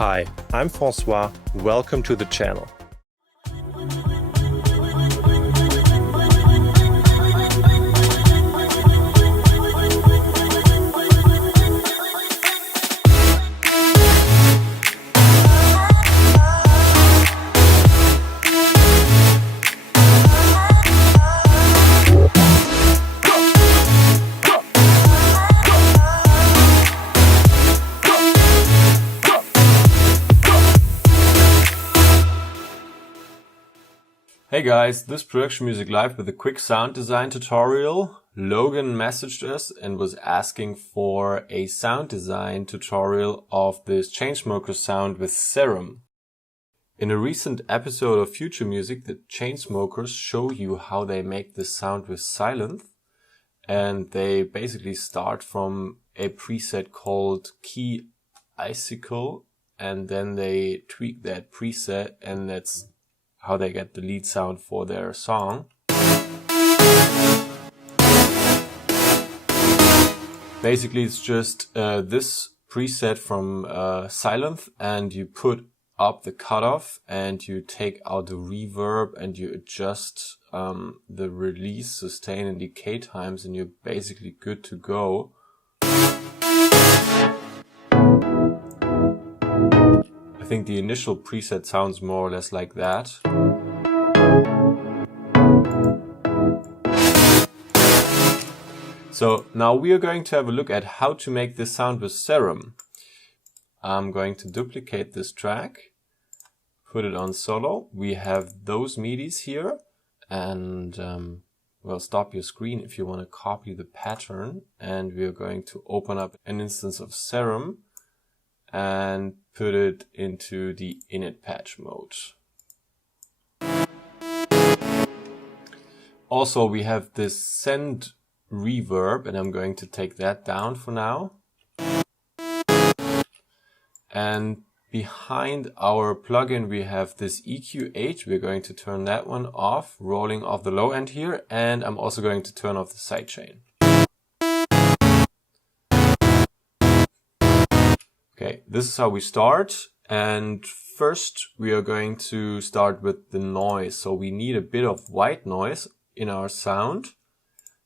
Hi, I'm François. Welcome to the channel. Hey guys, this Production Music Live with a quick sound design tutorial. Logan messaged us and was asking for a sound design tutorial of this Chainsmokers sound with Serum. In a recent episode of Future Music, the Chainsmokers show you how they make this sound with Synth, and they basically start from a preset called Key Icicle, and then they tweak that preset, and that's how they get the lead sound for their song. Basically, it's just this preset from Synth, and you put up the cutoff and you take out the reverb and you adjust the release, sustain and decay times, and you're basically good to go. I think the initial preset sounds more or less like that. So now we are going to have a look at how to make this sound with Serum. I'm going to duplicate this track, put it on solo. We have those MIDIs here, and well, stop your screen if you want to copy the pattern, and we are going to open up an instance of Serum and put it into the init patch mode. Also, we have this send reverb, and I'm going to take that down for now. And behind our plugin, we have this EQH. We're going to turn that one off, rolling off the low end here, and I'm also going to turn off the sidechain. Okay, this is how we start, and first we are going to start with the noise. So we need a bit of white noise in our sound.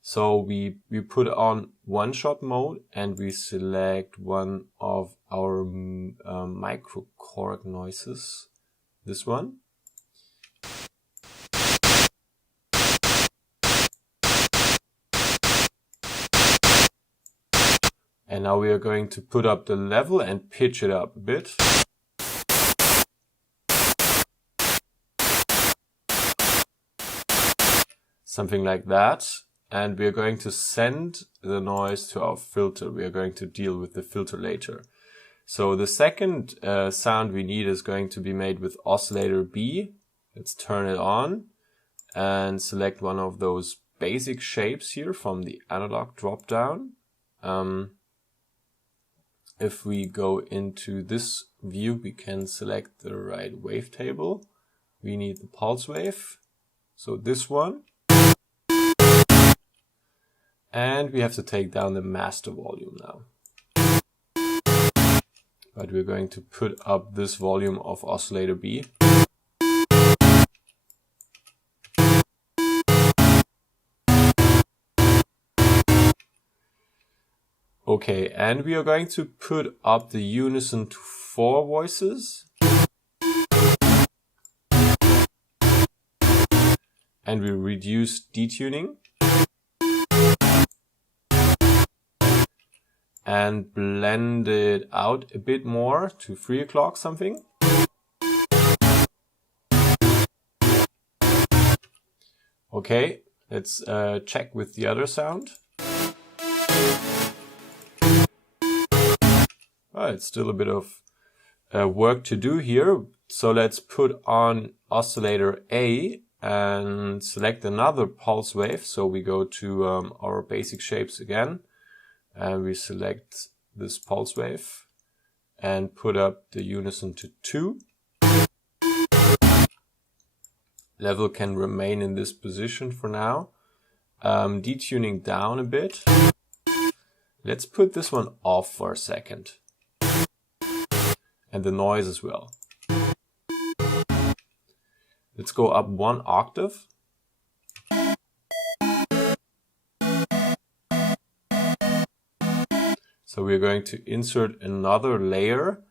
So we put on one-shot mode and we select one of our microKORG noises, this one. And now we are going to put up the level and pitch it up a bit. Something like that. And we are going to send the noise to our filter. We are going to deal with the filter later. So the second sound we need is going to be made with oscillator B. Let's turn it on and select one of those basic shapes here from the analog drop-down. If we go into this view, we can select the right wavetable. We need the pulse wave, so this one. And we have to take down the master volume now. But we're going to put up this volume of oscillator B. Okay, and we are going to put up the unison to 4 voices. And we reduce detuning. And blend it out a bit more to 3 o'clock something. Okay, let's check with the other sound. Oh, it's still a bit of work to do here. So let's put on oscillator A and select another pulse wave. So we go to our basic shapes again. And we select this pulse wave and put up the unison to 2. Level can remain in this position for now. Detuning down a bit. Let's put this one off for a second. and the noise as well. Let's go up 1 octave. So we're going to insert another layer.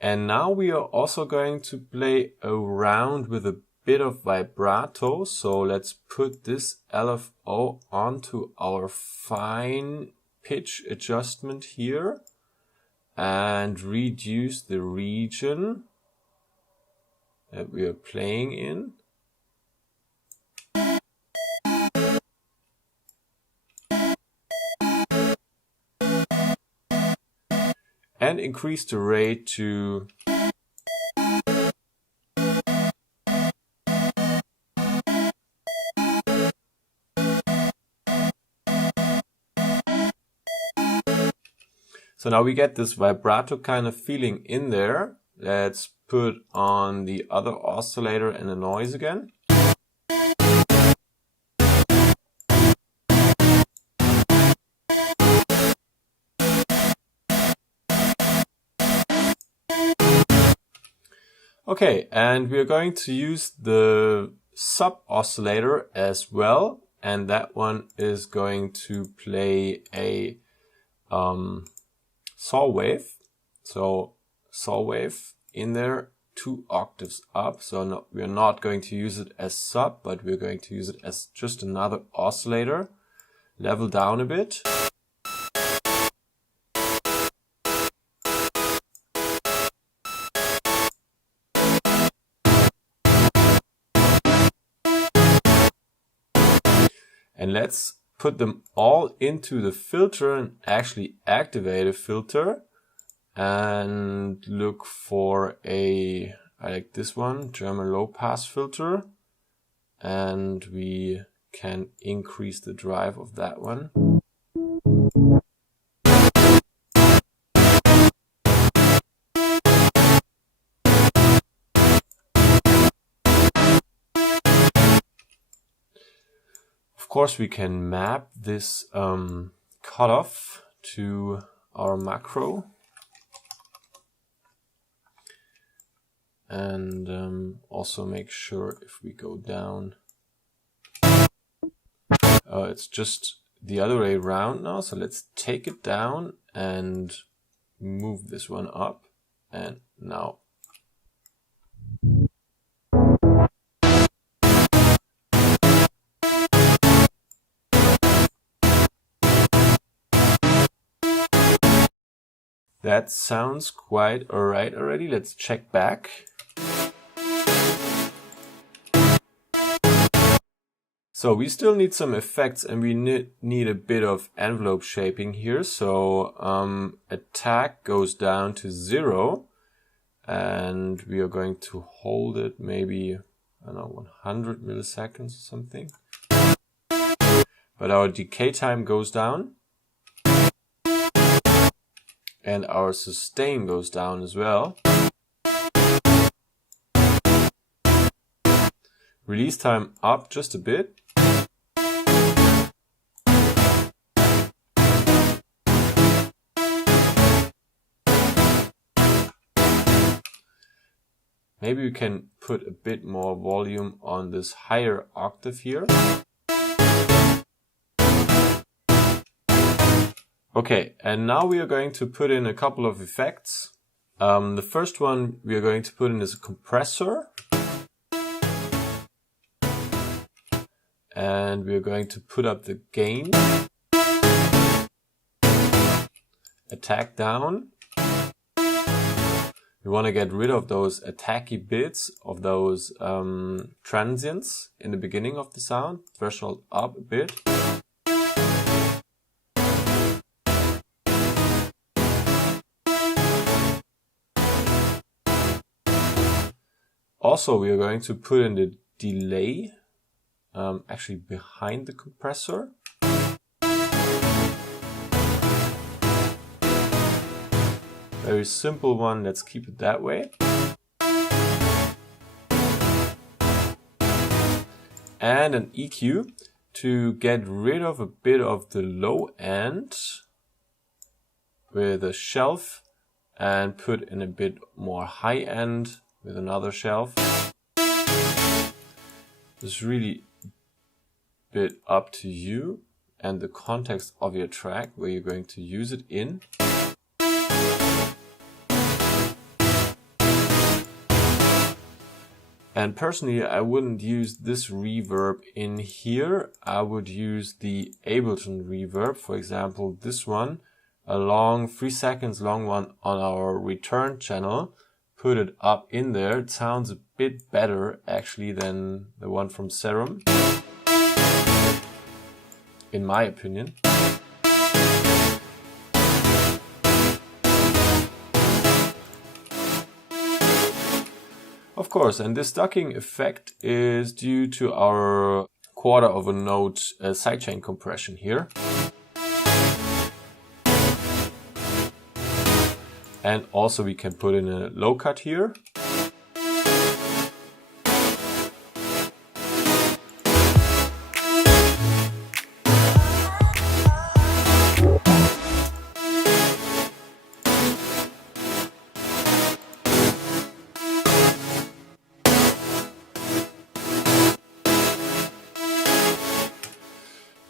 And now we are also going to play around with a bit of vibrato. So let's put this LFO onto our fine pitch adjustment here and reduce the region that we are playing in. And increase the rate to so now we get this vibrato kind of feeling in there. Let's put on the other oscillator and the noise again. Okay, and we're going to use the sub oscillator as well, and that one is going to play a saw wave. So saw wave in there 2 octaves up. So no, we're not going to use it as sub, but we're going to use it as just another oscillator. Level down a bit. And let's put them all into the filter and actually activate a filter and look for I like this one, German low pass filter, and we can increase the drive of that one. Of course, we can map this cutoff to our macro and also make sure if we go down, it's just the other way around now. So let's take it down and move this one up, and now that sounds quite alright already. Let's check back. So we still need some effects, and we need a bit of envelope shaping here. So attack goes down to 0, and we are going to hold it maybe, I don't know, 100 milliseconds or something. But our decay time goes down. And our sustain goes down as well. Release time up just a bit. Maybe we can put a bit more volume on this higher octave here. Okay, and now we are going to put in a couple of effects. The first one we are going to put in is a compressor. And we are going to put up the gain. Attack down. We want to get rid of those attacky bits, of those transients in the beginning of the sound. Threshold up a bit. Also, we are going to put in the delay, actually behind the compressor. Very simple one, let's keep it that way. And an EQ to get rid of a bit of the low end with a shelf and put in a bit more high end with another shelf. It's really a bit up to you and the context of your track where you're going to use it in. And personally, I wouldn't use this reverb in here. I would use the Ableton Reverb, for example, this one, a long 3 seconds long one on our return channel. Put it up in there. It sounds a bit better actually than the one from Serum, in my opinion. Of course, and this ducking effect is due to our quarter of a note sidechain compression here. And also we can put in a low cut here.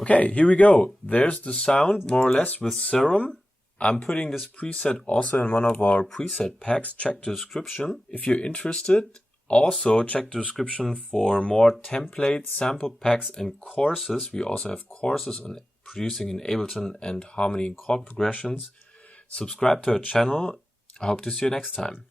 Okay, here we go. There's the sound more or less with Serum. I'm putting this preset also in one of our preset packs. Check the description if you're interested. Also check the description for more templates, sample packs and courses. We also have courses on producing in Ableton and harmony and chord progressions. Subscribe to our channel. I hope to see you next time.